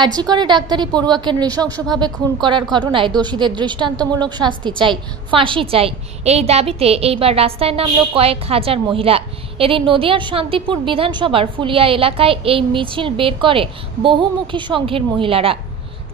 আরজি করে ডাক্তারি পড়ুয়াকে নৃশংসভাবে খুন করার ঘটনায় দোষীদের দৃষ্টান্তমূলক শাস্তি চাই, ফাঁসি চাই। এই দাবিতে এইবার রাস্তায় নামল কয়েক হাজার মহিলা। এদিন নদিয়ার শান্তিপুর বিধানসভার ফুলিয়া এলাকায় এই মিছিল বের করে বহুমুখী সংঘের মহিলারা।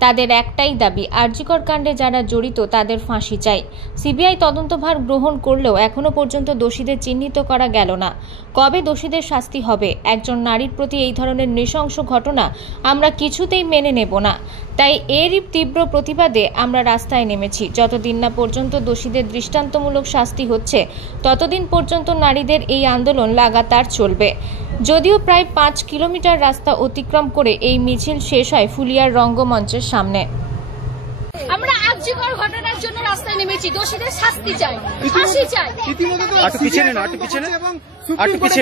তাদের একটাই দাবি, আরজিকর কাণ্ডে যারা জড়িত তাদের ফাঁসি চাই। সিবিআই তদন্তভার গ্রহণ করলেও এখনো পর্যন্ত দোষীদের চিহ্নিত করা গেল না। কবে দোষীদের শাস্তি হবে? একজন নারীর প্রতি এই ধরনের নৃশংস ঘটনা আমরা কিছুতেই মেনে নেব না। তাই এরই তীব্র প্রতিবাদে আমরা রাস্তায় নেমেছি। যতদিন না পর্যন্ত দোষীদের দৃষ্টান্তমূলক শাস্তি হচ্ছে ততদিন পর্যন্ত নারীদের এই আন্দোলন লাগাতার চলবে। যদিও প্রায় 5 কিলোমিটার রাস্তা অতিক্রম করে এই মিছিল শেষ হয় ফুলিয়ার রঙ্গমঞ্চের সামনে। আমরা আরজিকর ঘটনার জন্য রাস্তায় নেমেছি, দোষীদের শাস্তি চাই, ফাঁসি চাই।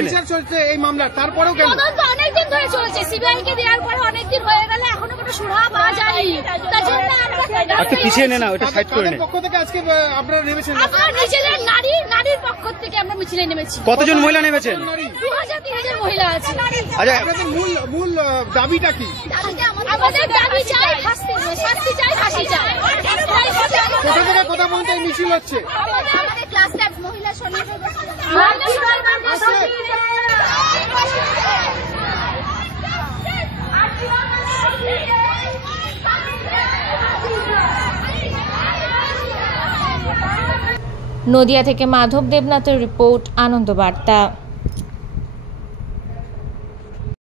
বিচার চলছে এই মামলার, তারপরেও কেন তদন্ত অনেকদিন ধরে চলেছে, সিবিআই কে দেওয়ার পরে অনেকদিন হয়ে গেল, এখনো কোনো সুরাহা পাওয়া যায়নি। তার জন্য আমরা পিছিয়ে নেন, ওটা সাইড করে নেন। পক্ষ থেকে আজকে আপনারা নেমেছেন? আপনারা মিছিলের নারীর পক্ষ থেকে আমরা মিছিলে নেমেছি। কতজন মহিলা নেমেছেন? 2000-3000 মহিলা আছে। আচ্ছা, আপনাদের মূল দাবিটা কি? আমাদের দাবি চাই, শাস্তি চাই, ফাঁসি চাই। কোথা থেকে কোথা পর্যন্ত এই মিছিল হচ্ছে? আমাদের ক্লাস 10 মহিলা সমিতি। নদিয়া থেকে মাধব দেবনাথের রিপোর্ট, আনন্দ বার্তা।